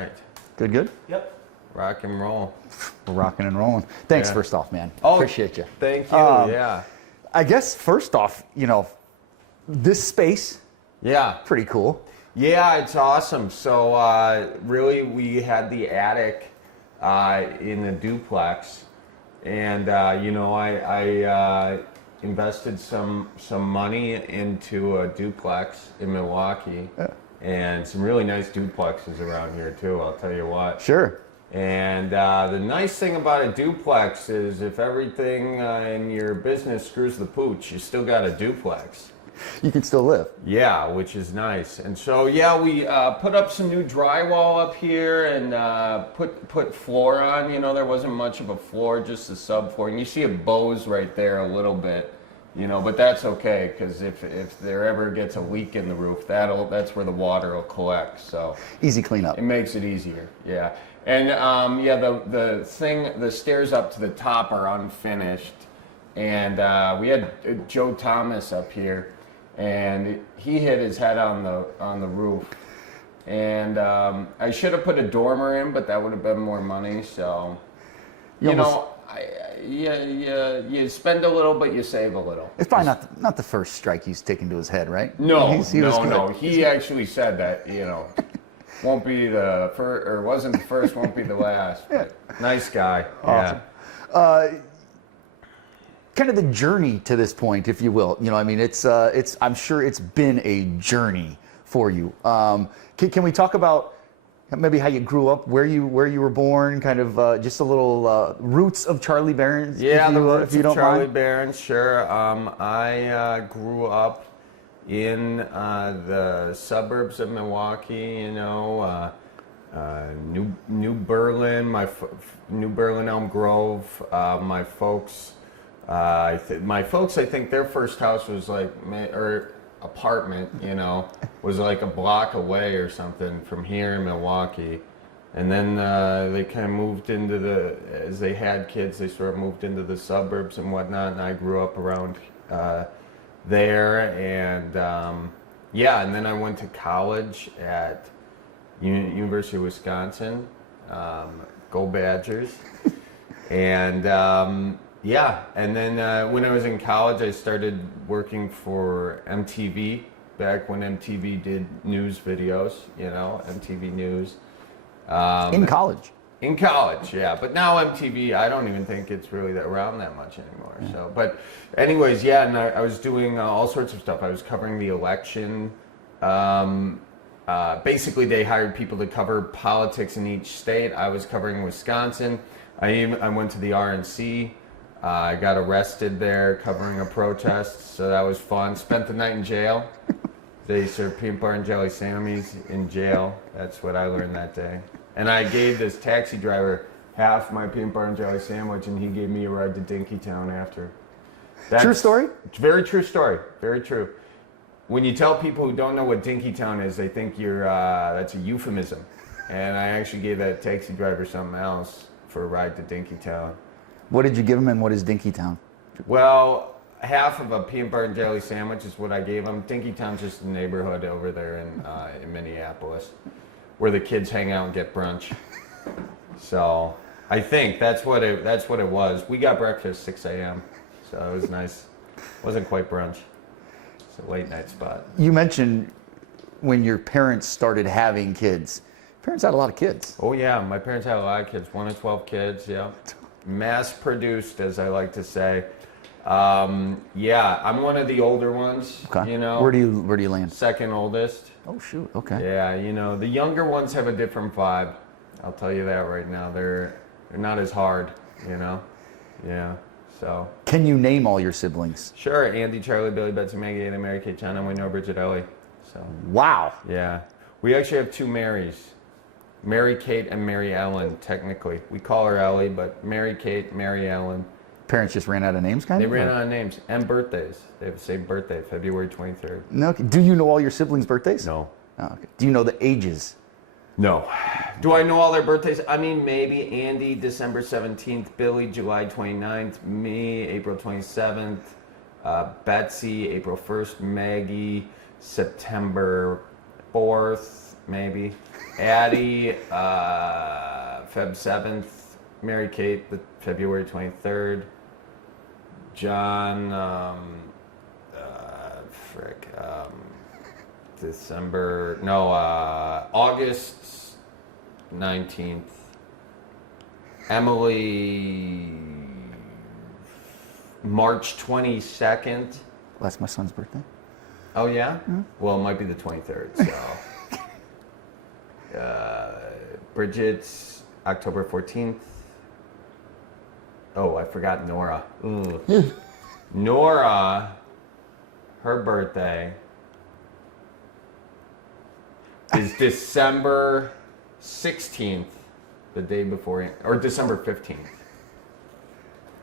right. Good? Yep. Rock and roll. We're rocking and rolling. Thanks, Yeah. first off, man. Oh, Appreciate you. Thank you. Yeah. I guess, first off, this space, Yeah. pretty cool. Yeah, it's awesome. So really, we had the attic in the duplex, and I invested some money into a duplex in Milwaukee, and some really nice duplexes around here too. I'll tell you what. Sure. And the nice thing about a duplex is if everything in your business screws the pooch, you still got a duplex. You can still live. Yeah, which is nice. And so, yeah, we put up some new drywall up here and put floor on. There wasn't much of a floor, just a subfloor. And you see it bows right there a little bit, but that's okay, because if there ever gets a leak in the roof, that's where the water will collect. So Easy cleanup. it makes it easier, yeah. And the stairs up to the top are unfinished. And we had Joe Thomas up here, and he hit his head on the roof. And I should have put a dormer in, but that would have been more money. So, you spend a little, but you save a little. It's probably not the first strike he's taken to his head, right? No, no. He actually said that, won't be the first, or wasn't the first, won't be the last. But nice guy. Awesome. Yeah. Kind of the journey to this point, if you will. It's I'm sure it's been a journey for you. Can we talk about maybe how you grew up, where you were born, kind of just a little roots of Charlie Berens? Yeah, the roots of Charlie Berens, sure. I grew up in the suburbs of Milwaukee, New Berlin, New Berlin, Elm Grove. My folks, I think their first house was or apartment, was like a block away or something from here in Milwaukee. And then they kind of moved as they had kids, they sort of moved into the suburbs and whatnot, and I grew up around there. And and then I went to college at University of Wisconsin, go Badgers. And and then when I was in college, I started working for MTV, back when MTV did news videos, MTV News. In college? In college, yeah. But now MTV, I don't even think it's really around that much anymore. Yeah. So, but anyways, yeah, and I was doing all sorts of stuff. I was covering the election. Basically, they hired people to cover politics in each state. I was covering Wisconsin. I went to the RNC. I got arrested there covering a protest, so that was fun. Spent the night in jail. They served peanut butter and jelly Sammys in jail. That's what I learned that day. And I gave this taxi driver half my peanut butter and jelly sandwich, and he gave me a ride to Dinkytown after. True story? Very true story. Very true. When you tell people who don't know what Dinkytown is, they think that's a euphemism. And I actually gave that taxi driver something else for a ride to Dinkytown. What did you give him, and what is Dinkytown? Well, half of a peanut butter and jelly sandwich is what I gave him. Dinkytown's just a neighborhood over there in Minneapolis, where the kids hang out and get brunch. So I think that's what it was. We got breakfast 6 a.m., so it was nice. Wasn't quite brunch. It's a late night spot. You mentioned when your parents started having kids. Parents had a lot of kids. Oh yeah, my parents had a lot of kids. 1 to 12 kids. Yeah. Mass produced, as I like to say. I'm one of the older ones. Okay. Where do you land? Second oldest. Oh shoot. Okay. Yeah, the younger ones have a different vibe. I'll tell you that right now. They're not as hard. Yeah. So. Can you name all your siblings? Sure. Andy, Charlie, Billy, Betsy, Maggie, Ada, Mary, Kate, John, Emily, Noah, Bridget, Ellie. So. Wow. Yeah. We actually have 2 Marys. Mary Kate and Mary Ellen, technically. We call her Ellie, but Mary Kate, Mary Ellen. Parents just ran out of names, kind of? They ran out of names and birthdays. They have the same birthday, February 23rd. No. Okay. Do you know all your siblings' birthdays? No. Oh, okay. Do you know the ages? No. Do I know all their birthdays? I mean, maybe Andy, December 17th, Billy, July 29th, me, April 27th, Betsy, April 1st, Maggie, September 4th, maybe. Addie, Feb 7th. Mary Kate, the February 23rd. John, August 19th. Emily, March 22nd. That's my son's birthday. Oh, yeah? Mm-hmm. Well, it might be the 23rd, so. Bridget's October 14th. Oh, I forgot Nora. Nora, her birthday is December 16th, the day before, or December 15th.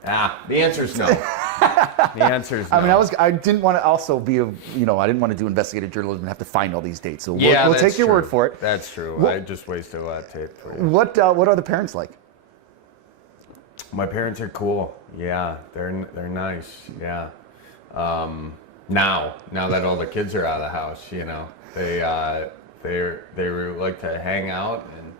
The answer is no. The answer is no. I mean, I didn't want to also be I didn't want to do investigative journalism and have to find all these dates. So we'll take your word for it. That's true. I just wasted a lot of tape for you. What are the parents like? My parents are cool. Yeah, they're nice. Yeah. Now that all the kids are out of the house, they like to hang out, and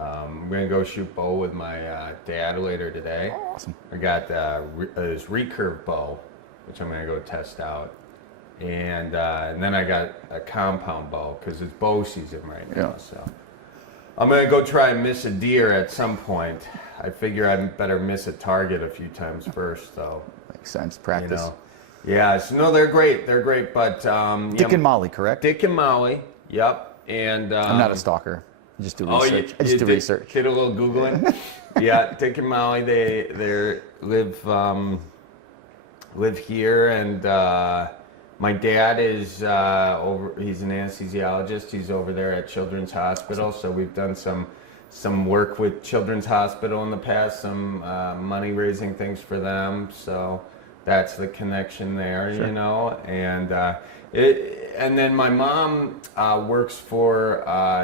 I'm gonna go shoot bow with my dad later today. Awesome. I got this recurve bow, which I'm gonna go test out, and then I got a compound bow because it's bow season right now. Yeah. So I'm gonna go try and miss a deer at some point. I figure I better miss a target a few times first, though. Makes sense. Practice. Yeah. So no, they're great. They're great, but Dick and Molly, correct? Dick and Molly. Yep. And I'm not a stalker. I just do research. I just do research. Did a little Googling. Yeah, Dick and Molly, they live here, and my dad is he's an anesthesiologist. He's over there at Children's Hospital, so we've done some work with Children's Hospital in the past, some money raising things for them. So that's the connection there, sure. And then my mom works for,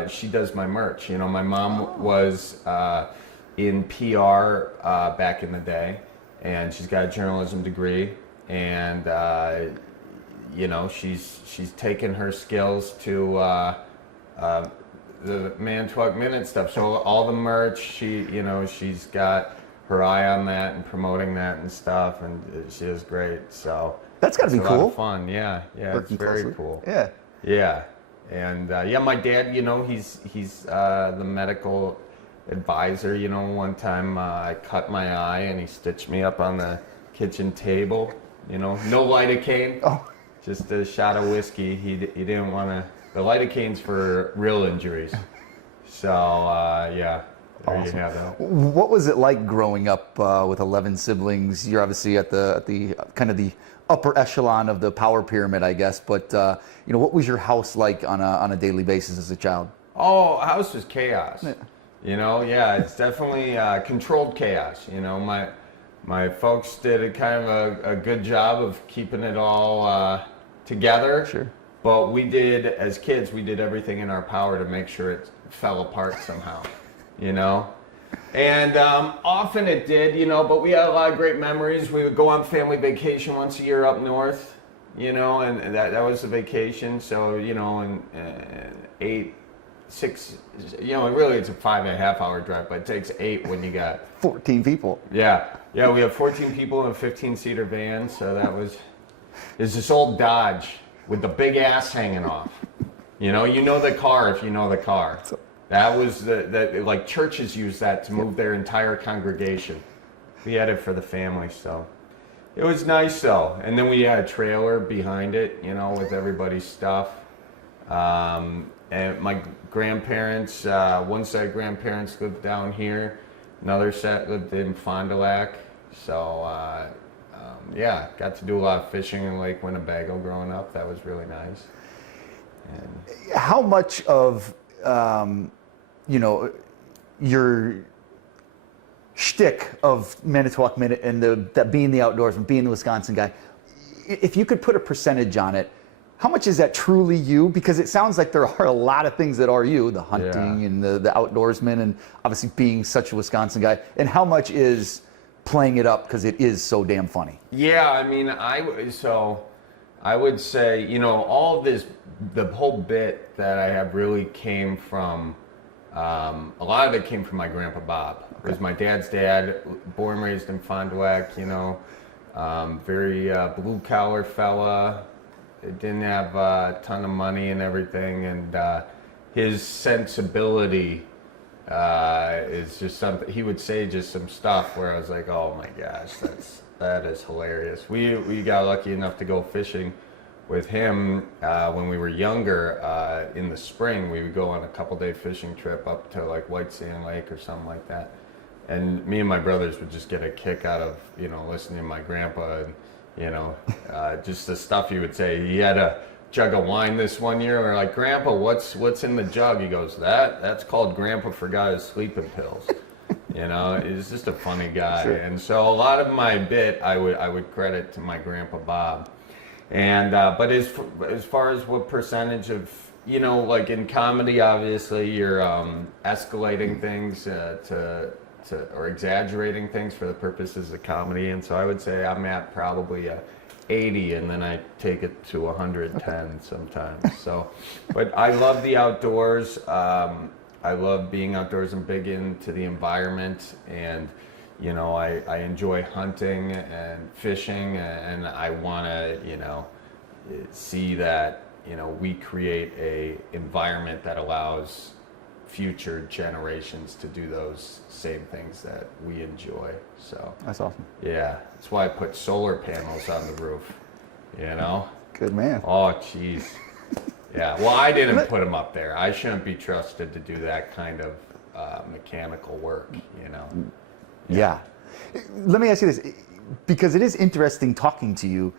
she does my merch. My mom was in PR back in the day, and she's got a journalism degree, and she's taken her skills to the Man 12 Minute stuff. So all the merch, she's got her eye on that and promoting that and stuff, and she is great. So that's got to be cool. A lot of fun, yeah. Working it's very closely. Cool. Yeah. And my dad, he's the medical advisor. One time I cut my eye and he stitched me up on the kitchen table. No lidocaine. Oh. Just a shot of whiskey. He didn't want to. The lidocaine's for real injuries. So yeah. There awesome. You have that. What was it like growing up with 11 siblings? You're obviously at the kind of the upper echelon of the power pyramid, I guess. But what was your house like on a daily basis as a child? Oh, house was chaos. Yeah. It's definitely controlled chaos. My folks did a good job of keeping it all together. Sure. But as kids, we did everything in our power to make sure it fell apart somehow. And often it did, but we had a lot of great memories. We would go on family vacation once a year up north, and that was the vacation. So, in 6, really it's a 5.5 hour drive, but it takes 8 when you got 14 people. Yeah, we have 14 people in a 15-seater van. So it's this old Dodge with the big ass hanging off. The car if you know the car. That was like churches use that to move their entire congregation. We had it for the family, so it was nice though. And then we had a trailer behind it, with everybody's stuff. And my grandparents, one set of grandparents lived down here, another set lived in Fond du Lac. So got to do a lot of fishing in Lake Winnebago growing up. That was really nice. And how much of your shtick of Manitowoc Minute and that being the outdoorsman, being the Wisconsin guy, if you could put a percentage on it, how much is that truly you? Because it sounds like there are a lot of things that are you, the hunting and the outdoorsman, and obviously being such a Wisconsin guy, and how much is playing it up because it is so damn funny? Yeah, I mean, I would say, you know, all of this, the whole bit that I have really came from, a lot of it came from my grandpa Bob. It was my dad's dad, born and raised in Fond du Lac, you know, very blue collar fella. Didn't have a ton of money and everything, and his sensibility is just something. He would say just some stuff where I was like, oh my gosh, that is hilarious. We got lucky enough to go fishing with him when we were younger. In the spring, we would go on a couple-day fishing trip up to like White Sand Lake or something like that. And me and my brothers would just get a kick out of, you know, listening to my grandpa and, you know, just the stuff he would say. He had a jug of wine this one year. We're like, Grandpa, what's in the jug? He goes, that's called Grandpa forgot his sleeping pills. You know, he's just a funny guy. Sure. And so a lot of my bit I would credit to my grandpa Bob. And but as far as what percentage of, you know, like in comedy, obviously you're escalating things or exaggerating things for the purposes of comedy. And so I would say I'm at probably a 80, and then I take it to 110 sometimes. So, but I love the outdoors. I love being outdoors. I'm big into the environment, and you know, I enjoy hunting and fishing, and I want to, you know, see that, you know, we create a environment that allows future generations to do those same things that we enjoy. So that's awesome. Yeah, that's why I put solar panels on the roof. You know. Good man. Oh, jeez. Yeah. Well, I didn't put them up there. I shouldn't be trusted to do that kind of mechanical work. You know. Yeah. Let me ask you this, because it is interesting talking to you.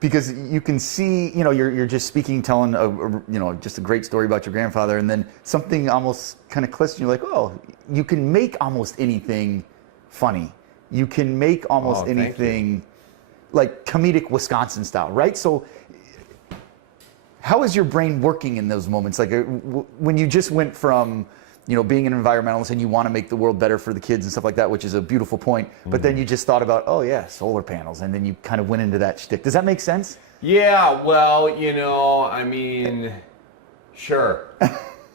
Because you can see, you know, you're just speaking, telling you know, just a great story about your grandfather, and then something almost kind of clicks, and you're like, oh, you can make almost anything funny. You can make almost anything like comedic Wisconsin style, right? So how is your brain working in those moments? Like when you just went from, you know, being an environmentalist and you want to make the world better for the kids and stuff like that, which is a beautiful point. But then you just thought about, oh yeah, solar panels, and then you kind of went into that shtick. Does that make sense? Yeah. Well, you know, I mean, sure.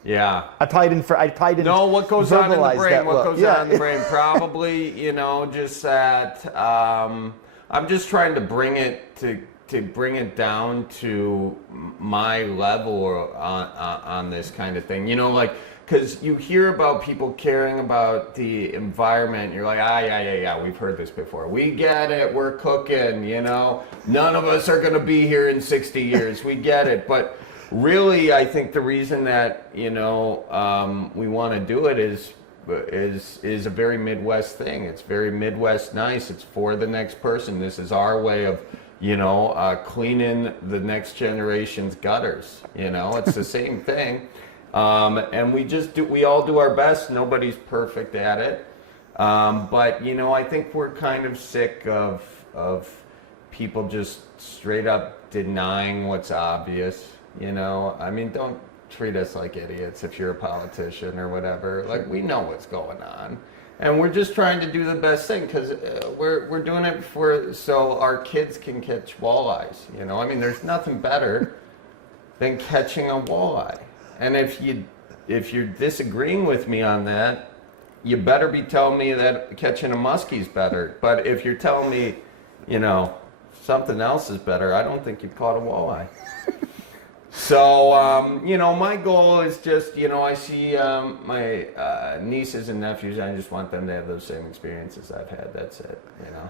Yeah. I probably didn't. No, what goes on in the brain? What goes on in the brain? Yeah. Probably, you know, just that. I'm just trying to bring it to bring it down to my level on this kind of thing. You know, like. Because you hear about people caring about the environment, you're like, yeah, we've heard this before. We get it, we're cooking, you know. None of us are going to be here in 60 years, we get it. But really, I think the reason that, you know, we want to do it is a very Midwest thing. It's very Midwest nice. It's for the next person. This is our way of, you know, cleaning the next generation's gutters. You know, it's the same thing. And we all do our best. Nobody's perfect at it. But, you know, I think we're kind of sick of people just straight up denying what's obvious, you know. I mean, don't treat us like idiots if you're a politician or whatever. Like, we know what's going on. And we're just trying to do the best thing because we're doing it so our kids can catch walleyes, you know. I mean, there's nothing better than catching a walleye. And if you're disagreeing with me on that, you better be telling me that catching a muskie's better. But if you're telling me, you know, something else is better, I don't think you've caught a walleye. So, you know, my goal is just, you know, I see my nieces and nephews, I just want them to have those same experiences I've had. That's it, you know.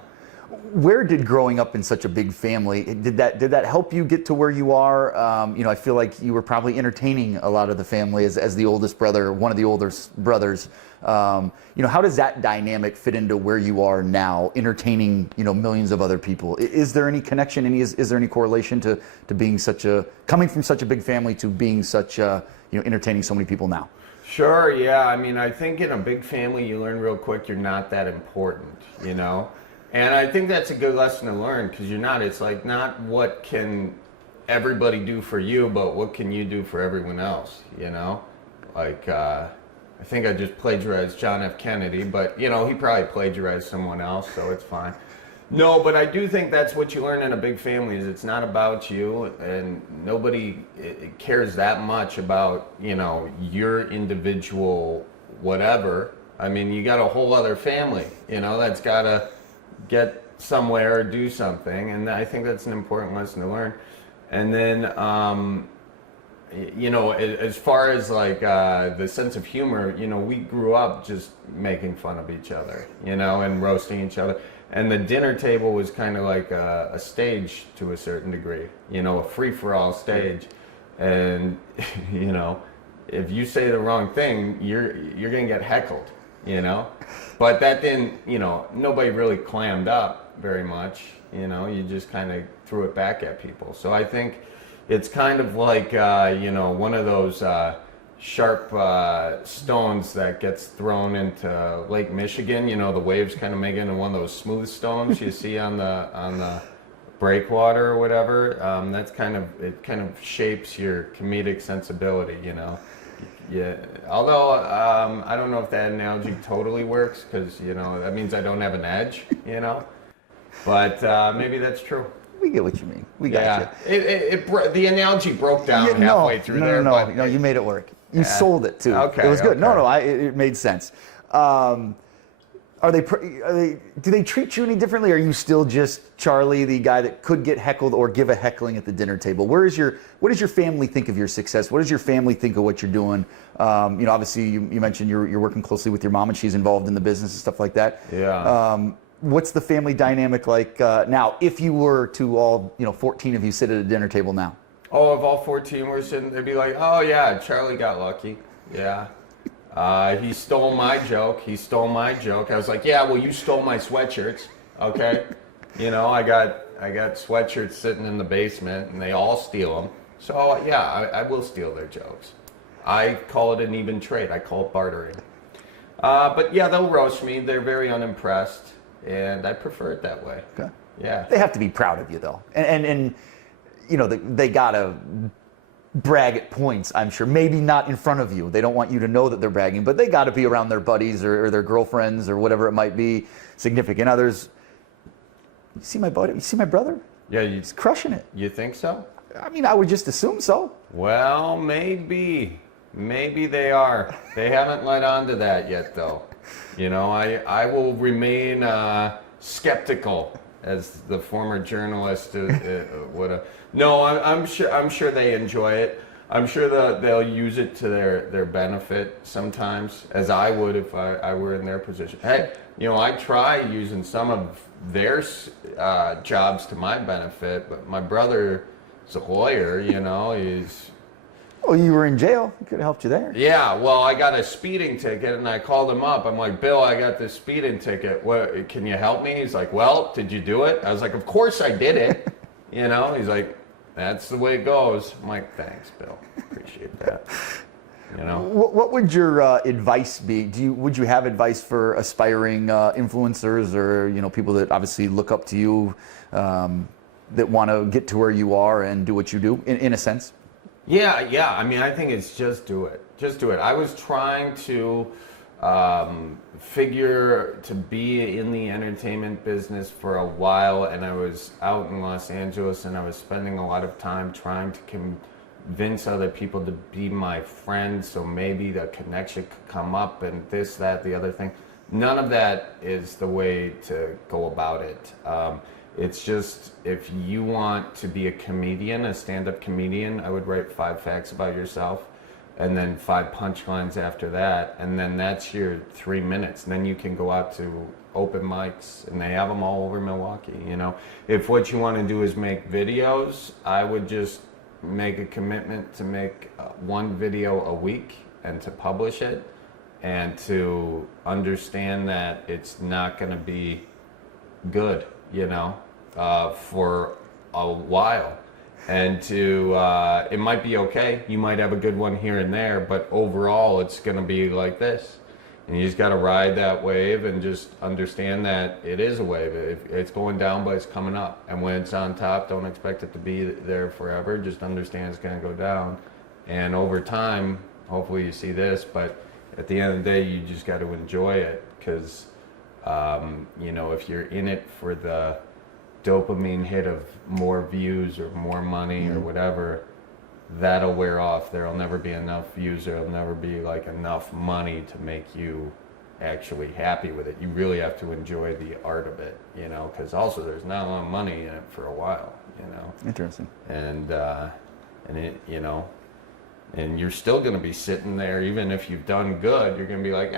Where did growing up in such a big family, did that help you get to where you are? You know, I feel like you were probably entertaining a lot of the family as the oldest brother, one of the oldest brothers. You know, how does that dynamic fit into where you are now, entertaining, you know, millions of other people? Is there any connection? Is there any correlation to being coming from such a big family to being such, you know, entertaining so many people now? Sure, yeah. I mean, I think in a big family, you learn real quick you're not that important, you know? And I think that's a good lesson to learn because you're not. It's like not what can everybody do for you, but what can you do for everyone else, you know? Like, I think I just plagiarized John F. Kennedy, but, you know, he probably plagiarized someone else, so it's fine. No, but I do think that's what you learn in a big family is it's not about you, and nobody cares that much about, you know, your individual whatever. I mean, you got a whole other family, you know, that's got to get somewhere or do something, and I think that's an important lesson to learn. And then, you know, as far as like the sense of humor, you know, we grew up just making fun of each other, you know, and roasting each other. And the dinner table was kind of like a stage to a certain degree, you know, a free-for-all stage. And, you know, if you say the wrong thing, you're going to get heckled, you know. But that didn't, you know, nobody really clammed up very much, you know. You just kind of threw it back at people. So I think it's kind of like, you know, one of those sharp stones that gets thrown into Lake Michigan. You know, the waves kind of make it into one of those smooth stones you see on the breakwater or whatever. That's kind of, it kind of shapes your comedic sensibility, you know. Yeah. Although I don't know if that analogy totally works because, you know, that means I don't have an edge, you know. But maybe that's true. We get what you mean. We got you. The analogy broke down halfway through there. No, you made it work. You sold it too. Okay, it was good. okay. It made sense. Do they treat you any differently? Are you still just Charlie, the guy that could get heckled or give a heckling at the dinner table? What does your family think of your success? What does your family think of what you're doing? You know, obviously you mentioned you're working closely with your mom and she's involved in the business and stuff like that. Yeah. What's the family dynamic like now? If you were to all, 14 of you sit at a dinner table now. Oh, if all 14 were sitting, they'd be like, oh yeah, Charlie got lucky. Yeah. He stole my joke. I was like, yeah, well, you stole my sweatshirts. Okay. You know, I got sweatshirts sitting in the basement and they all steal them. So yeah, I will steal their jokes. I call it an even trade. I call it bartering. But yeah, they'll roast me. They're very unimpressed. And I prefer it that way. Okay. Yeah. They have to be proud of you, though. And you know, they got to brag at points, I'm sure. Maybe not in front of you. They don't want you to know that they're bragging, but they got to be around their buddies or their girlfriends or whatever it might be, significant others. You see my buddy? You see my brother? Yeah. He's crushing it. You think so? I mean, I would just assume so. Well, maybe. Maybe they are. They haven't let on to that yet, though. You know, I will remain skeptical, as the former journalist would have. No, I'm sure they enjoy it. I'm sure that they'll use it to their benefit sometimes, as I would if I were in their position. Hey, you know, I try using some of their jobs to my benefit, but my brother is a lawyer. You know, he's. Well, you were in jail. He could have helped you there. Yeah, well, I got a speeding ticket, and I called him up. I'm like, Bill, I got this speeding ticket. What? Can you help me? He's like, well, did you do it? I was like, of course I did it. You know, he's like, that's the way it goes. I'm like, thanks, Bill. Appreciate that. You know. What would your advice be? Would you have advice for aspiring influencers or people that obviously look up to you, that want to get to where you are and do what you do, in a sense? Yeah. I mean, I think it's just do it. Just do it. I was trying to figure to be in the entertainment business for a while, and I was out in Los Angeles, and I was spending a lot of time trying to convince other people to be my friends, so maybe the connection could come up and this, that, the other thing. None of that is the way to go about it. It's just, if you want to be a comedian, a stand-up comedian, I would write 5 facts about yourself and then 5 punchlines after that, and then that's your 3 minutes. And then you can go out to open mics, and they have them all over Milwaukee, you know. If what you want to do is make videos, I would just make a commitment to make 1 video a week and to publish it, and to understand that it's not going to be good, you know, for a while, and to it might be okay, you might have a good one here and there, but overall it's going to be like this, and you just got to ride that wave and just understand that it is a wave. It's going down, but it's coming up, and when it's on top, don't expect it to be there forever. Just understand it's going to go down, and over time, hopefully you see this, but at the end of the day, you just got to enjoy it, because You know, if you're in it for the dopamine hit of more views or more money or whatever, that'll wear off. There'll never be enough views. There'll never be like enough money to make you actually happy with it. You really have to enjoy the art of it, you know, because also there's not a lot of money in it for a while, you know. Interesting. And it, you know, and you're still going to be sitting there, even if you've done good, you're going to be like,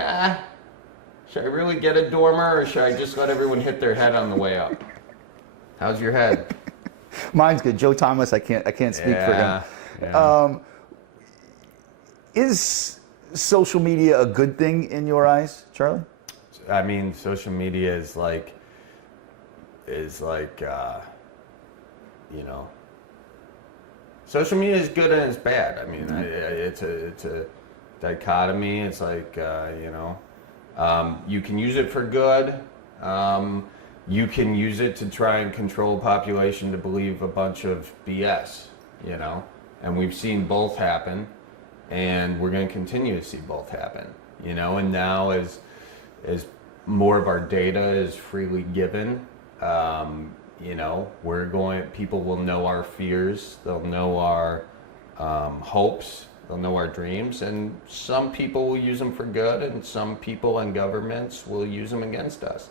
should I really get a dormer, or should I just let everyone hit their head on the way up? How's your head? Mine's good. Joe Thomas, I can't speak for him. Yeah. Is social media a good thing in your eyes, Charlie? I mean, social media is like, you know, social media is good and it's bad. I mean, it's a dichotomy. It's like, you know, you can use it for good. You can use it to try and control a population to believe a bunch of BS, you know, and we've seen both happen, and we're going to continue to see both happen, you know, and now as more of our data is freely given, you know, people will know our fears, they'll know our hopes, they'll know our dreams, and some people will use them for good, and some people and governments will use them against us.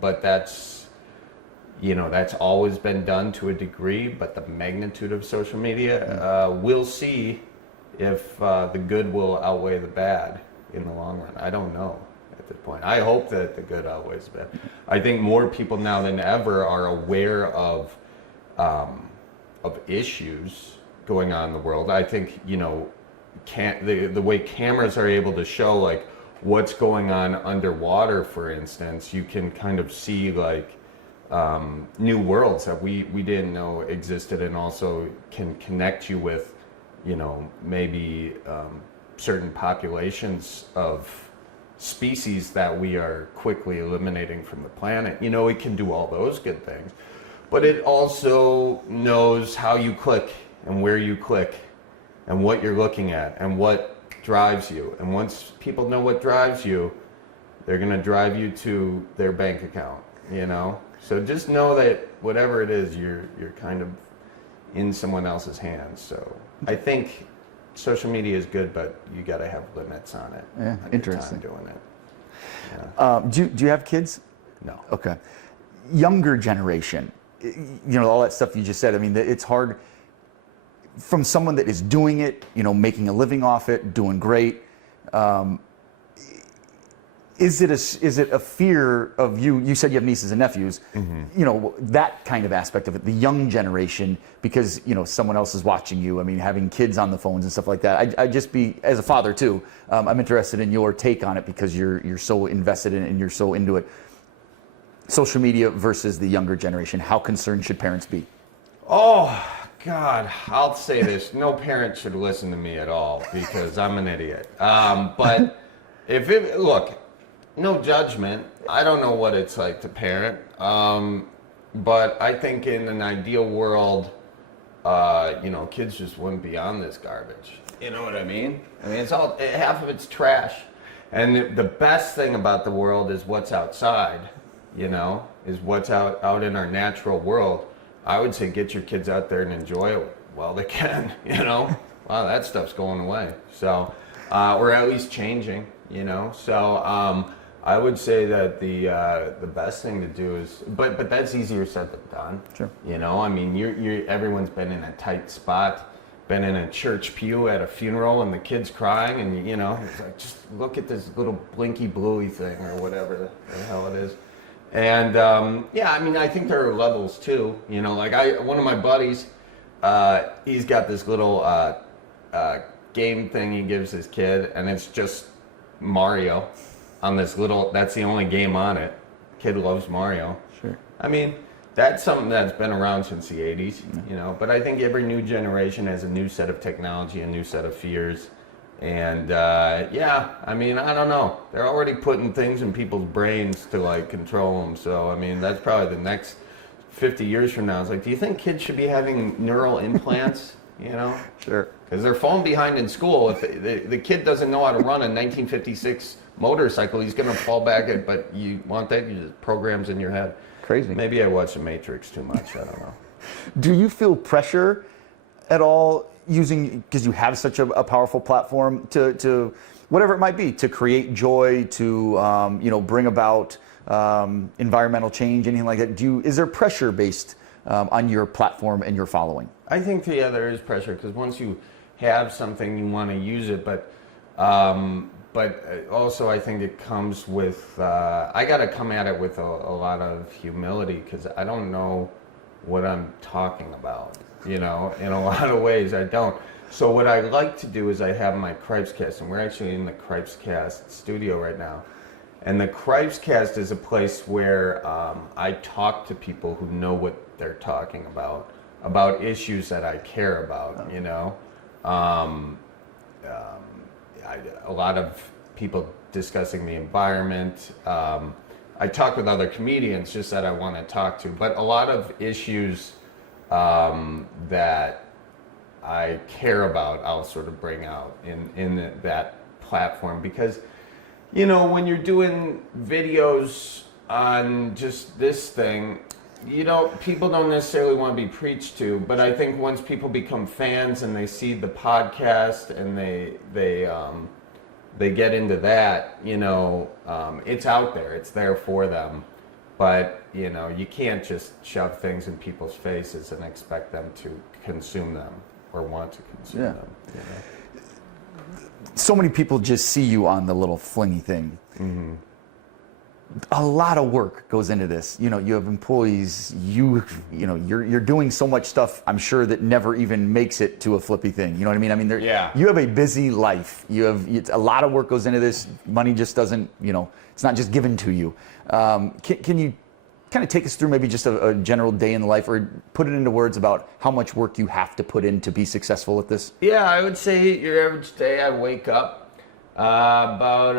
But that's, you know, that's always been done to a degree, but the magnitude of social media, we'll see if the good will outweigh the bad in the long run. I don't know at this point. I hope that the good outweighs the bad. I think more people now than ever are aware of issues going on in the world. I think, you know, the way cameras are able to show, like, what's going on underwater, for instance, you can kind of see like new worlds that we didn't know existed, and also can connect you with, you know, maybe certain populations of species that we are quickly eliminating from the planet. You know, it can do all those good things, but it also knows how you click and where you click and what you're looking at and what drives you. And once people know what drives you, they're going to drive you to their bank account, you know? So just know that whatever it is, you're kind of in someone else's hands. So I think social media is good, but you got to have limits on it. Yeah, interesting. Doing it. Yeah. Do you have kids? No. Okay. Younger generation, you know, all that stuff you just said. I mean, it's hard from someone that is doing it, you know, making a living off it, doing great. Is it a fear of you? You said you have nieces and nephews. You know, that kind of aspect of it, the young generation, because, you know, someone else is watching you. I mean, having kids on the phones and stuff like that. I just be, as a father too, I'm interested in your take on it, because you're so invested in it and you're so into it. Social media versus the younger generation. How concerned should parents be? Oh, God, I'll say this. No parent should listen to me at all, because I'm an idiot. But look, no judgment. I don't know what it's like to parent. But I think in an ideal world, you know, kids just wouldn't be on this garbage. You know what I mean? I mean, half of it's trash. And the best thing about the world is what's outside, you know, is what's out in our natural world. I would say get your kids out there and enjoy it while they can, you know. Wow, that stuff's going away. So, or at least changing, you know. So I would say that the best thing to do is, but that's easier said than done. Sure. You know, I mean, everyone's been in a tight spot, been in a church pew at a funeral, and the kid's crying, and you know, it's like, just look at this little blinky bluey thing or whatever the hell it is. And yeah, I mean, I think there are levels too. You know, like one of my buddies, he's got this little game thing he gives his kid, and it's just Mario on this little. That's the only game on it. Kid loves Mario. Sure. I mean, that's something that's been around since the 80s. You know, but I think every new generation has a new set of technology, a new set of fears. And yeah, I mean, I don't know. They're already putting things in people's brains to like control them. So I mean, that's probably the next 50 years from now. It's like, do you think kids should be having neural implants? You know? Sure. because they're falling behind in school. If the kid doesn't know how to run a 1956 motorcycle, he's going to fall back. But you want that? You just programs in your head. Crazy. Maybe I watch The Matrix too much. I don't know. Do you feel pressure at all using, because you have such a powerful platform to whatever it might be, to create joy, to bring about environmental change, anything like that? Is there pressure based on your platform and your following? I think there is pressure, because once you have something, you want to use it, but also I think it comes with I got to come at it with a lot of humility, because I don't know what I'm talking about, in a lot of ways I don't. So what I like to do is I have my Cripescast, and we're actually in the Cripescast studio right now. And the Cripescast is a place where I talk to people who know what they're talking about issues that I care about, a lot of people discussing the environment. I talk with other comedians just that I want to talk to, but a lot of issues that I care about, I'll sort of bring out in that platform, because when you're doing videos on just this thing, people don't necessarily want to be preached to, but I think once people become fans and they see the podcast and they get into that, it's out there, it's there for them. But, you can't just shove things in people's faces and expect them to consume them or want to consume them. So many people just see you on the little flingy thing. Mm-hmm. A lot of work goes into this. You have employees. You're doing so much stuff, I'm sure, that never even makes it to a flippy thing. You know what I mean? I mean, you have a busy life. A lot of work goes into this. Money just doesn't. It's not just given to you. Can you kind of take us through maybe just a general day in the life, or put it into words about how much work you have to put in to be successful at this? Yeah, I would say your average day, I wake up about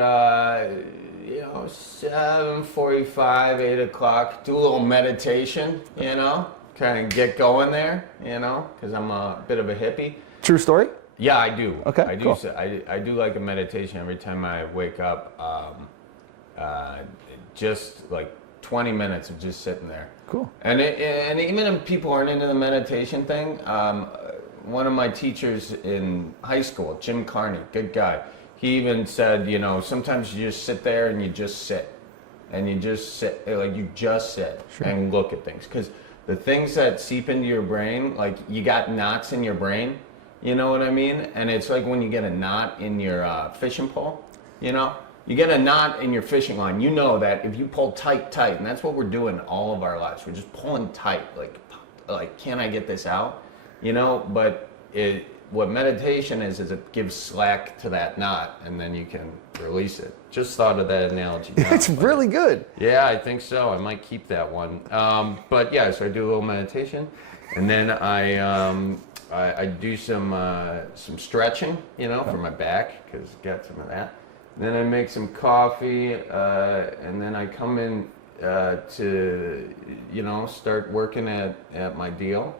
7:45, 8 o'clock, do a little meditation, kind of get going there, because I'm a bit of a hippie. True story? Yeah, I do. Okay, I do. cool. So I do like a meditation every time I wake up. Just like 20 minutes of just sitting there. Cool. And even if people aren't into the meditation thing, one of my teachers in high school, Jim Carney, good guy, he even said, sometimes you just sit there and you just sit. And you just sit, like you just sit and look at things. Because the things that seep into your brain, like you got knots in your brain, you know what I mean? And it's like when you get a knot in your fishing pole, You get a knot in your fishing line, you know that if you pull tight, and that's what we're doing all of our lives. We're just pulling tight, like can I get this out? But what meditation is it gives slack to that knot, and then you can release it. Just thought of that analogy. It's really good. Yeah, I think so. I might keep that one. But yeah, so I do a little meditation, and then I do some stretching, for my back, because got some of that. Then I make some coffee, and then I come in to, start working at my deal.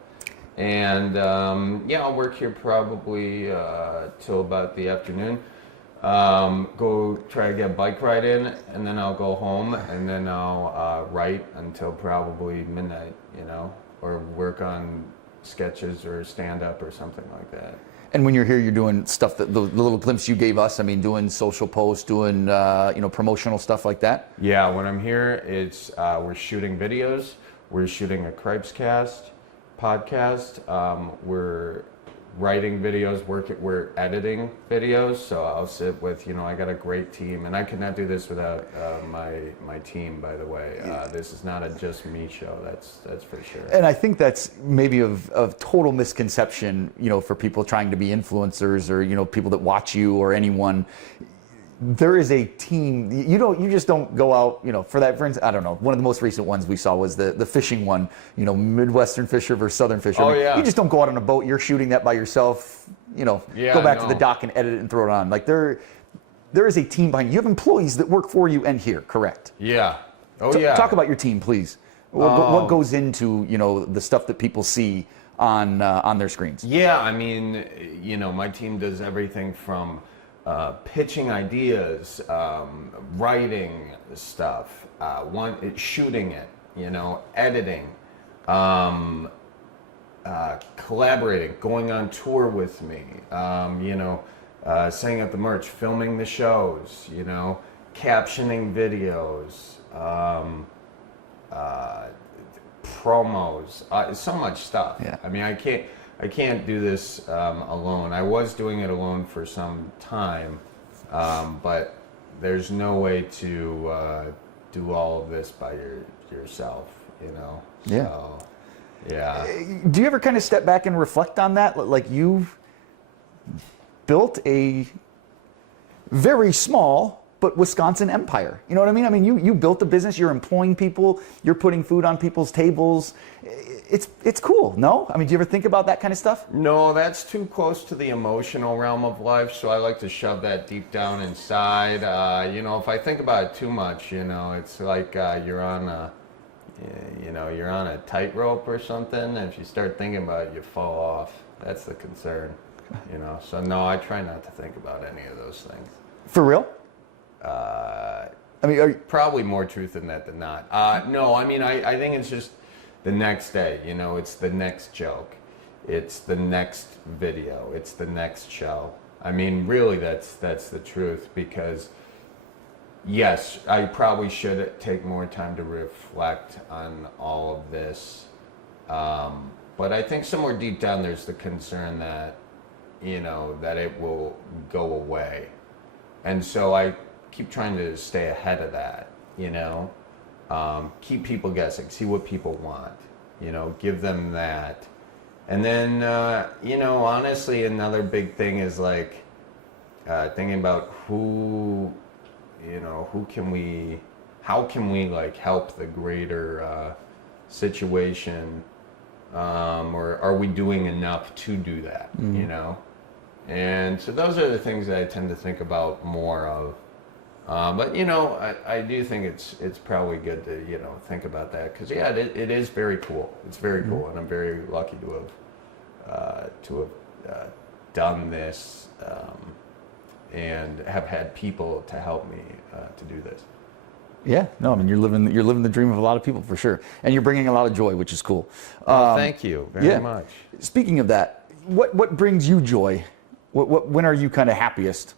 And I'll work here probably till about the afternoon. Go try to get a bike ride in, and then I'll go home, and then I'll write until probably midnight, or work on sketches or stand-up or something like that. And when you're here, you're doing stuff that the little glimpse you gave us. I mean, doing social posts, doing promotional stuff like that. Yeah, when I'm here, it's we're shooting videos. We're shooting a Cripescast podcast. We're writing videos. We're editing videos. So I'll sit with I got a great team, and I could not do this without my team. By the way, this is not a just me show. That's for sure. And I think that's maybe of total misconception, for people trying to be influencers or people that watch you or anyone. There is a team. You just don't go out, for that. For instance, I don't know. One of the most recent ones we saw was the fishing one. Midwestern fisher versus Southern fisher. Oh, yeah. You just don't go out on a boat. You're shooting that by yourself. Go back to the dock and edit it and throw it on. Like there is a team behind you. You have employees that work for you and here, correct? Yeah. Oh, yeah. Talk about your team, please. What goes into the stuff that people see on their screens. Yeah, I mean, you know, my team does everything from pitching ideas, writing stuff, shooting it, you know, editing, collaborating, going on tour with me, you know, setting up the merch, filming the shows, you know, captioning videos, promos, so much stuff. Yeah. I mean, I can't do this alone. I was doing it alone for some time, but there's no way to do all of this by yourself, you know? Yeah. So, yeah. Do you ever kind of step back and reflect on that? Like, you've built a very small but Wisconsin empire. You know what I mean? I mean, you built a business, you're employing people, you're putting food on people's tables. It's cool, no? I mean, do you ever think about that kind of stuff? No, that's too close to the emotional realm of life, so I like to shove that deep down inside. You know, if I think about it too much, you know, it's like you're on a tightrope or something, and if you start thinking about it, you fall off. That's the concern, you know? So no, I try not to think about any of those things. For real? I mean, probably more truth in that than not. No, I mean, I think it's just the next day, you know, it's the next joke. It's the next video. It's the next show. I mean, really, that's the truth, because yes, I probably should take more time to reflect on all of this. But I think somewhere deep down, there's the concern that, you know, that it will go away. And so I keep trying to stay ahead of that, you know, keep people guessing, see what people want, you know, give them that. And then, you know, honestly, another big thing is like thinking about how can we like help the greater situation, or are we doing enough to do that, you know? And so those are the things that I tend to think about more of. But you know, I do think it's probably good to, you know, think about that, because yeah, it is very cool. It's very cool, and I'm very lucky to have done this, and have had people to help me to do this. yeah, no, I mean, you're living the dream of a lot of people, for sure, and you're bringing a lot of joy, which is cool. Thank you very much. Speaking of that, what brings you joy? When are you kind of happiest?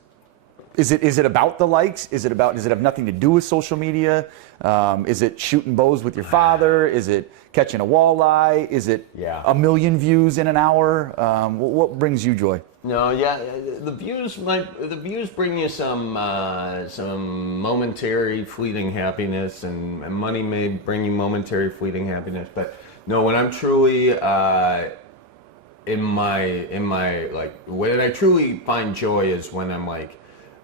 Is it about the likes? Does it have nothing to do with social media? Is it shooting bows with your father? Is it catching a walleye? Is it a million views in an hour? What brings you joy? No, yeah, the views bring you some momentary fleeting happiness, and money may bring you momentary fleeting happiness. But no, when I'm truly in my like, when I truly find joy is when I'm like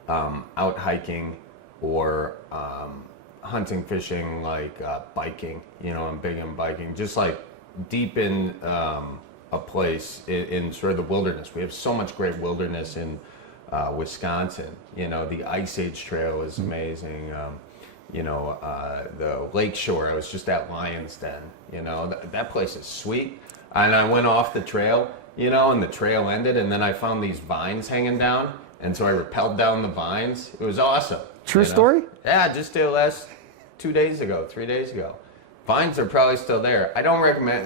out hiking or hunting, fishing, like biking. You know, I'm big on biking. Just like deep in a place in sort of the wilderness. We have so much great wilderness in Wisconsin. You know, the Ice Age Trail is amazing. You know, the lake shore. I was just at Lion's Den. You know, that place is sweet. And I went off the trail, you know, and the trail ended, and then I found these vines hanging down, and so I rappelled down the vines. It was awesome. True story? Yeah, just the last 3 days ago. Vines are probably still there. I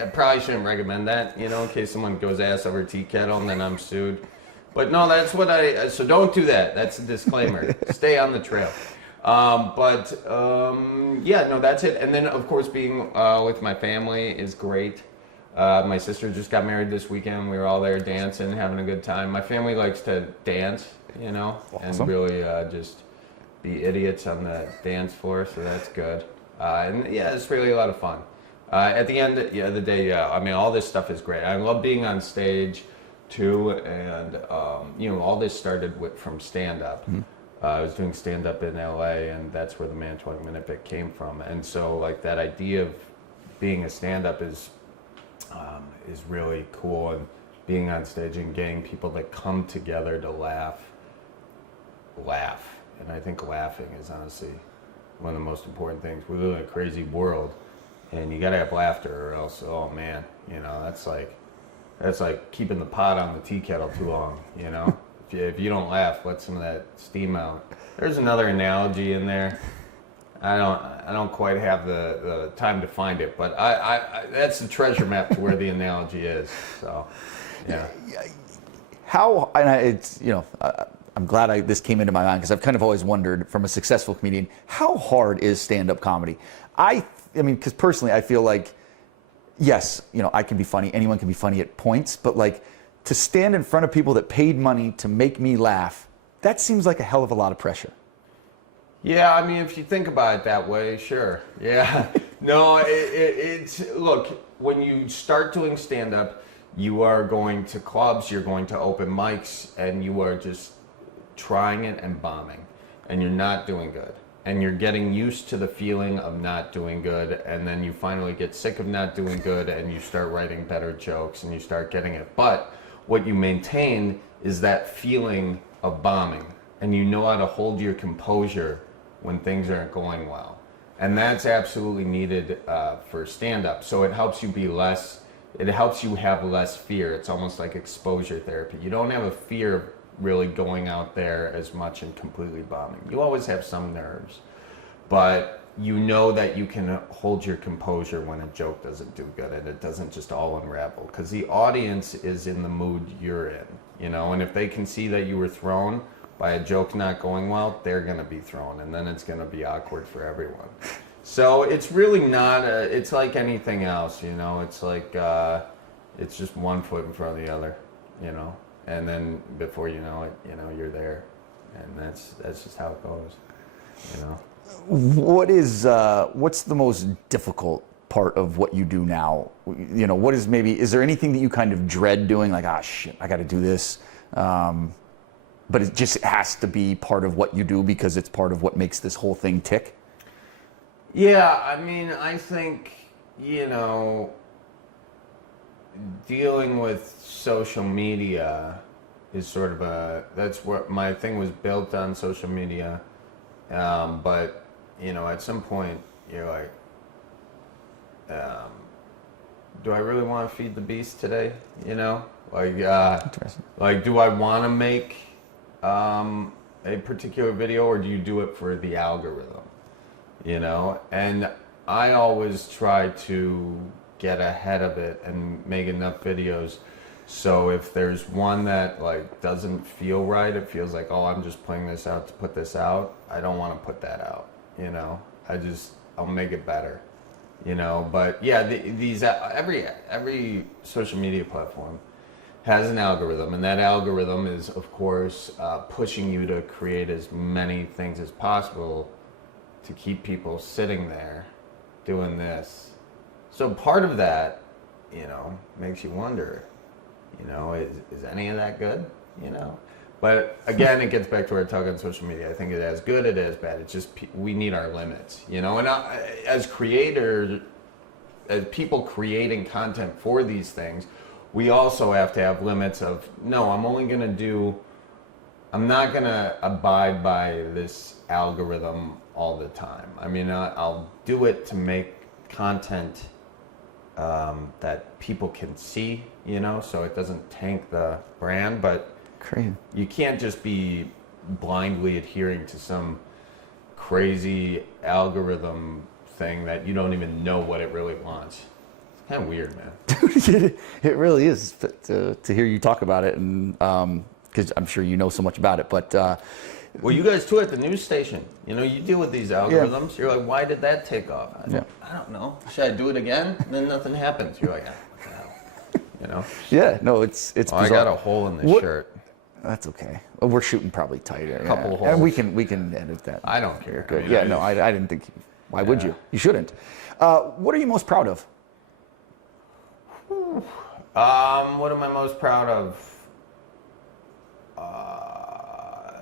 probably shouldn't recommend that, you know, in case someone goes ass over tea kettle and then I'm sued. But no, that's what so don't do that. That's a disclaimer. Stay on the trail. Yeah, no, that's it. And then, of course, being with my family is great. My sister just got married this weekend. We were all there dancing, having a good time. My family likes to dance, you know, and really just be idiots on the dance floor, so that's good. And yeah, it's really a lot of fun. At the end of the day, I mean, all this stuff is great. I love being on stage too, and you know, all this started from stand-up. I was doing stand-up in LA, and that's where the Man 20 Minute Bit came from. And so, like, that idea of being a stand-up is really cool, and being on stage and getting people that come together to laugh. And I think laughing is honestly one of the most important things. We live in a crazy world, and you gotta have laughter, or else, oh man, you know, that's like That's like keeping the pot on the tea kettle too long, you know? If you don't laugh, let some of that steam out. There's another analogy in there. I don't quite have the time to find it, but I that's the treasure map to where the analogy is. So, yeah. How, and it's, you know, I'm glad this came into my mind, because I've kind of always wondered, from a successful comedian, how hard is stand-up comedy? I mean, because personally, I feel like, yes, you know, I can be funny. Anyone can be funny at points, but like, to stand in front of people that paid money to make me laugh, that seems like a hell of a lot of pressure. Yeah, I mean, if you think about it that way, sure. Yeah. No, it's, look, when you start doing stand-up, you are going to clubs, you're going to open mics, and you are just trying it and bombing, and you're not doing good. And you're getting used to the feeling of not doing good, and then you finally get sick of not doing good, and you start writing better jokes, and you start getting it. But what you maintain is that feeling of bombing, and you know how to hold your composure when things aren't going well. And that's absolutely needed for stand-up. So it helps you be less, it helps you have less fear. It's almost like exposure therapy. You don't have a fear of really going out there as much and completely bombing. You always have some nerves, but you know that you can hold your composure when a joke doesn't do good and it doesn't just all unravel, because the audience is in the mood you're in, you know, and if they can see that you were thrown by a joke not going well, they're going to be thrown, and then it's going to be awkward for everyone. So it's really not, it's like anything else, you know, it's like, it's just one foot in front of the other, you know, and then before you know it, you know, you're there, and that's just how it goes, you know. What's the most difficult part of what you do now? You know, what is maybe, is there anything that you kind of dread doing, like, ah, shit, I got to do this, but it just has to be part of what you do because it's part of what makes this whole thing tick? Yeah, I mean, I think, you know, dealing with social media is sort of that's what my thing was built on, social media. But, you know, at some point you're like, do I really want to feed the beast today? You know, like, like, do I want to make a particular video, or do you do it for the algorithm? You know, and I always try to get ahead of it and make enough videos so if there's one that like doesn't feel right, it feels like, oh, I'm just putting this out to put this out, I don't want to put that out, you know. I'll make it better, you know. But yeah, every social media platform has an algorithm, and that algorithm is, of course, pushing you to create as many things as possible to keep people sitting there doing this. So part of that, you know, makes you wonder, you know, is any of that good, you know? But again, it gets back to our talk on social media. I think it has good, it has bad. It's just we need our limits, you know? And as creators, as people creating content for these things, we also have to have limits of, no, I'm not gonna abide by this algorithm all the time. I mean, I'll do it to make content that people can see, you know, so it doesn't tank the brand, but you can't just be blindly adhering to some crazy algorithm thing that you don't even know what it really wants. It's kind of weird, man. Dude, it really is to hear you talk about it, and because I'm sure you know so much about it, but well, you guys too at the news station, you know, you deal with these algorithms. Yeah. You're like, why did that take off? I don't know. Should I do it again? And then nothing happens. You're like, what the hell? You know? Yeah, no, it's bizarre. I got a hole in this shirt. That's okay. Well, we're shooting probably tighter. A couple holes. And we can edit that. I don't care. Good. I mean, no, I didn't think. Why would you? You shouldn't. What are you most proud of? What am I most proud of?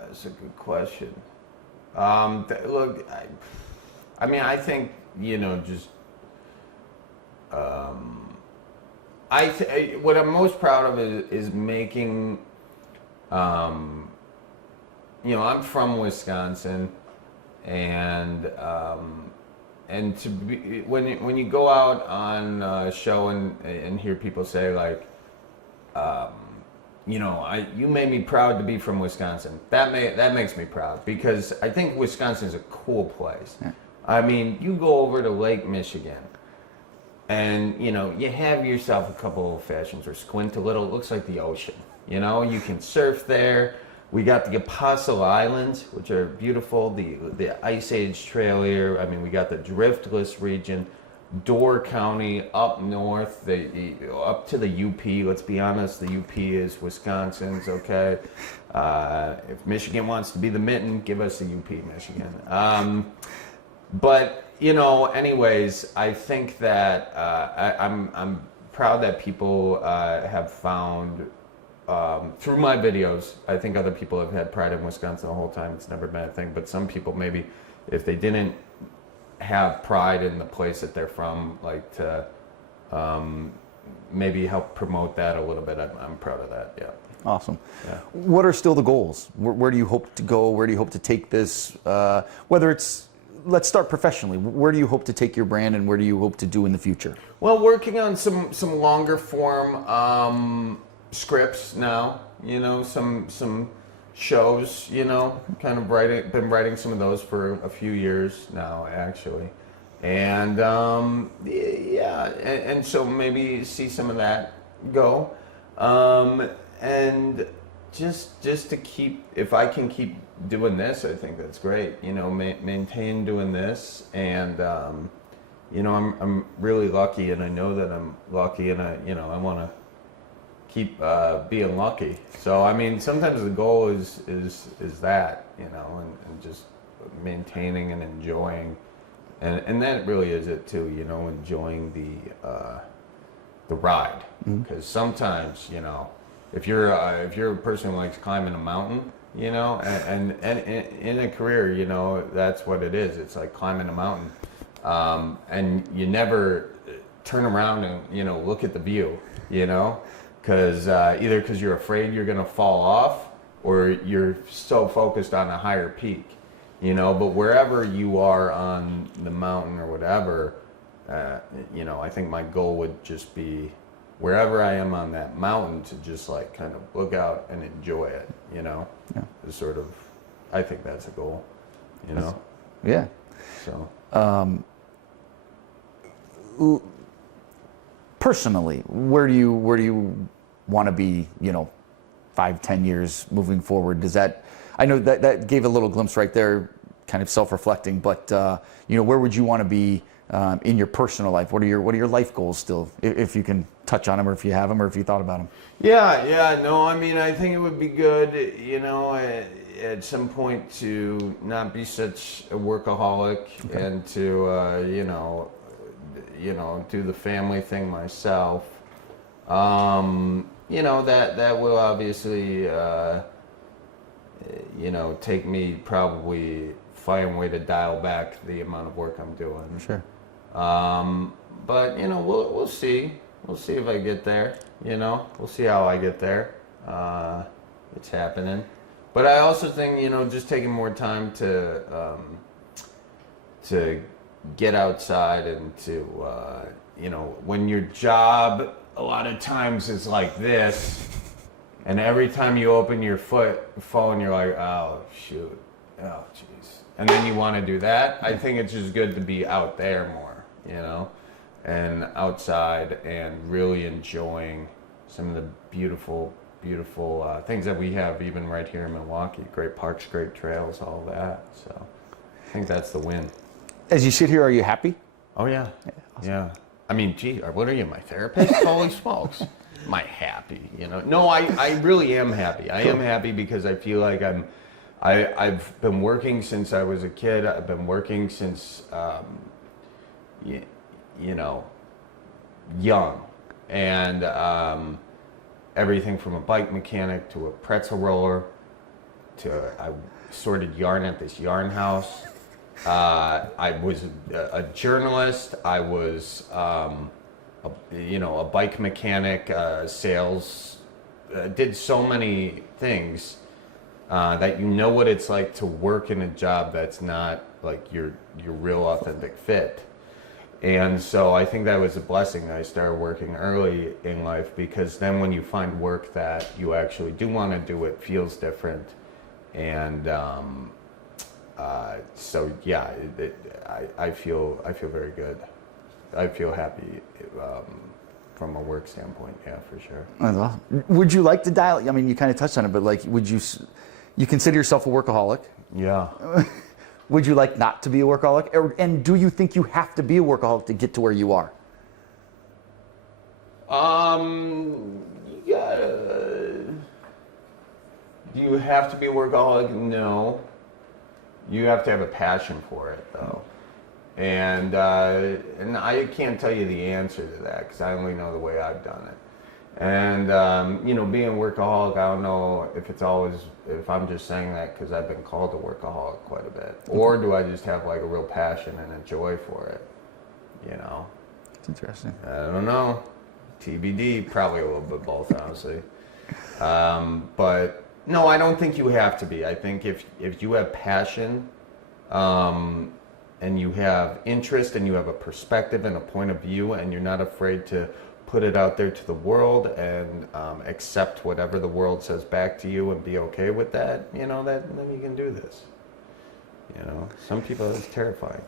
That's a good question. Look, I mean, I think, you know, just what I'm most proud of is making. You know, I'm from Wisconsin, and to be when you go out on a show and hear people say like, you made me proud to be from Wisconsin. That makes me proud because I think Wisconsin is a cool place. Yeah. I mean, you go over to Lake Michigan, and you have yourself a couple old fashions or squint a little. It looks like the ocean. You can surf there. We got the Apostle Islands, which are beautiful. The Ice Age Trail here. I mean, we got the Driftless region. Door County up north, up to the UP. Let's be honest, the UP is Wisconsin's. Okay, if Michigan wants to be the mitten, give us the UP, Michigan. But anyways, I think that I'm proud that people have found through my videos. I think other people have had pride in Wisconsin the whole time. It's never been a thing. But some people maybe, if they didn't have pride in the place that they're from, like to maybe help promote that a little bit. I'm proud of that. Yeah. Awesome. Yeah. What are still the goals? Where do you hope to go? Where do you hope to take this? Whether it's, let's start professionally. Where do you hope to take your brand, and where do you hope to do in the future? Well, working on some longer form scripts now. Some shows, kind of been writing some of those for a few years now, actually. And and so maybe see some of that go. And just to keep, if I can keep doing this, I think that's great. Maintain doing this, and I'm really lucky, and I know that I'm lucky, and I want to keep being lucky. So I mean, sometimes the goal is that, and just maintaining and enjoying, and that really is it too. Enjoying the ride, because sometimes if you're a person who likes climbing a mountain, and in a career, that's what it is. It's like climbing a mountain, and you never turn around and look at the view, because either because you're afraid you're going to fall off, or you're so focused on a higher peak, but wherever you are on the mountain or whatever, I think my goal would just be wherever I am on that mountain to just like kind of look out and enjoy it, Yeah. Is sort of, I think that's a goal, Yeah. So. Personally, where do you want to be, 5-10 years moving forward? Does that, I know that gave a little glimpse right there, kind of self-reflecting, but where would you want to be in your personal life? What are your life goals still, if you can touch on them, or if you have them, or if you thought about them? Yeah, no, I mean, I think it would be good, at some point to not be such a workaholic, okay, and to do the family thing myself. That will obviously, take me probably find a way to dial back the amount of work I'm doing. Sure. But we'll see. We'll see if I get there. We'll see how I get there. It's happening. But I also think just taking more time to get outside and to when your job a lot of times is like this, and every time you open your phone, you're like, oh shoot, oh jeez, and then you want to do that. I think it's just good to be out there more, and outside, and really enjoying some of the beautiful things that we have even right here in Milwaukee. Great parks, great trails, all that. So I think that's the win. As you sit here, are you happy? Oh yeah. Awesome. Yeah. I mean, gee, what are you, my therapist? Holy smokes. Am I happy? No, I really am happy. I am happy because I feel like I've been working since I was a kid. I've been working since, young. And everything from a bike mechanic to a pretzel roller to I sorted yarn at this yarn house. I was a journalist. I was, a bike mechanic, sales. Did so many things that what it's like to work in a job that's not like your real authentic fit. And so I think that was a blessing that I started working early in life, because then when you find work that you actually do want to do, it feels different. And so yeah, I feel very good. I feel happy from a work standpoint. Yeah, for sure. That's awesome. Would you like to dial? I mean, you kind of touched on it, but like, would you consider yourself a workaholic? Yeah. Would you like not to be a workaholic? And do you think you have to be a workaholic to get to where you are? Yeah. Do you have to be a workaholic? No. You have to have a passion for it, though. And I can't tell you the answer to that, because I only know the way I've done it. And being a workaholic, I don't know if I'm just saying that because I've been called a workaholic quite a bit, or do I just have like a real passion and a joy for it? It's interesting. I don't know. TBD. Probably a little bit both, honestly. But no, I don't think you have to be. I think if you have passion, and you have interest, and you have a perspective and a point of view, and you're not afraid to put it out there to the world and accept whatever the world says back to you and be okay with that, then you can do this. Some people, it's terrifying.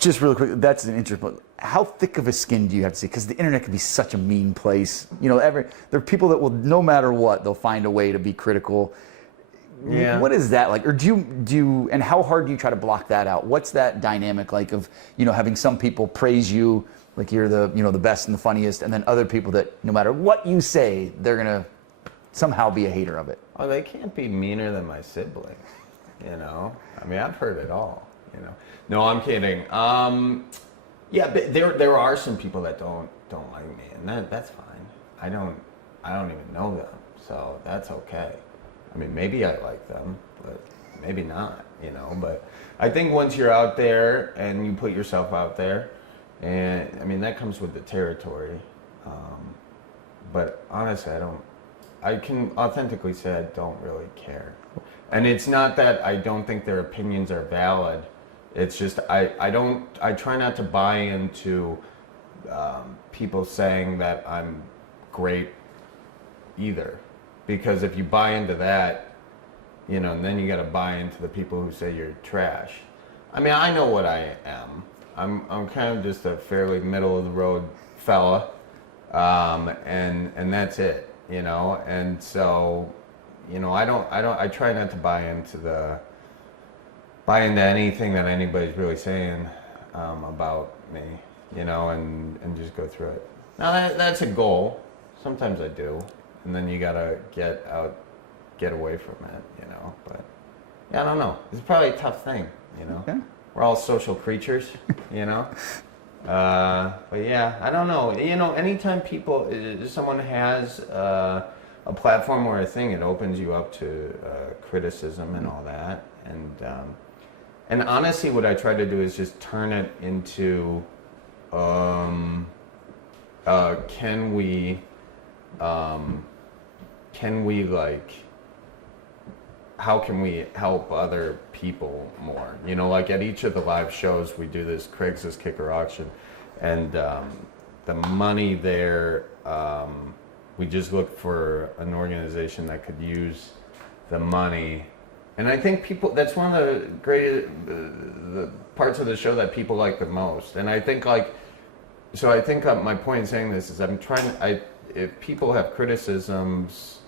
Just really quick, that's an interesting. How thick of a skin do you have to see? Because the internet can be such a mean place. There are people that will, no matter what, they'll find a way to be critical. Yeah. What is that like? Or do you, and how hard do you try to block that out? What's that dynamic like of, having some people praise you like you're the, the best and the funniest, and then other people that no matter what you say, they're going to somehow be a hater of it? Oh, they can't be meaner than my siblings, I mean, I've heard it all, No, I'm kidding. Yeah, but there are some people that don't like me, and that's fine. I don't even know them, so that's okay. I mean, maybe I like them, but maybe not, But I think once you're out there and you put yourself out there, and I mean, that comes with the territory. But honestly, I can authentically say I don't really care. And it's not that I don't think their opinions are valid. It's just, I try not to buy into people saying that I'm great either. Because if you buy into that, then you got to buy into the people who say you're trash. I mean, I know what I am. I'm kind of just a fairly middle of the road fella, and that's it, And so, I try not to buy into anything that anybody's really saying about me, and just go through it. Now that's a goal. Sometimes I do. And then you gotta get away from it, But yeah, I don't know. It's probably a tough thing, Yeah. We're all social creatures, But yeah, I don't know. Anytime someone has a platform or a thing, it opens you up to criticism and all that. And honestly, what I try to do is just turn it into, how can we help other people more? Like at each of the live shows, we do this Craigslist kicker auction, and the money there, we just look for an organization that could use the money. And I think that's one of the great the parts of the show that people like the most. And I think my point in saying this is if people have criticisms,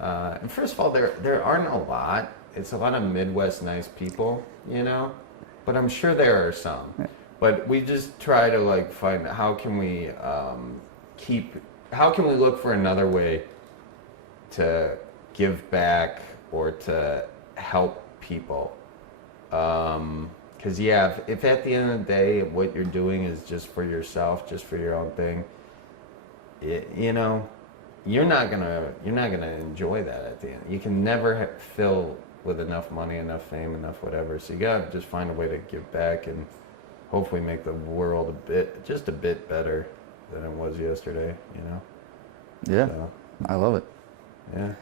and first of all, there aren't a lot. It's a lot of Midwest nice people, but I'm sure there are some. But we just try to find how can we look for another way to give back or to help people. Because if at the end of the day what you're doing is just for yourself, just for your own thing, you're not gonna enjoy that at the end. You can never fill with enough money, enough fame, enough whatever. So you gotta just find a way to give back and hopefully make the world just a bit better than it was yesterday. Yeah, so, I love it. Yeah.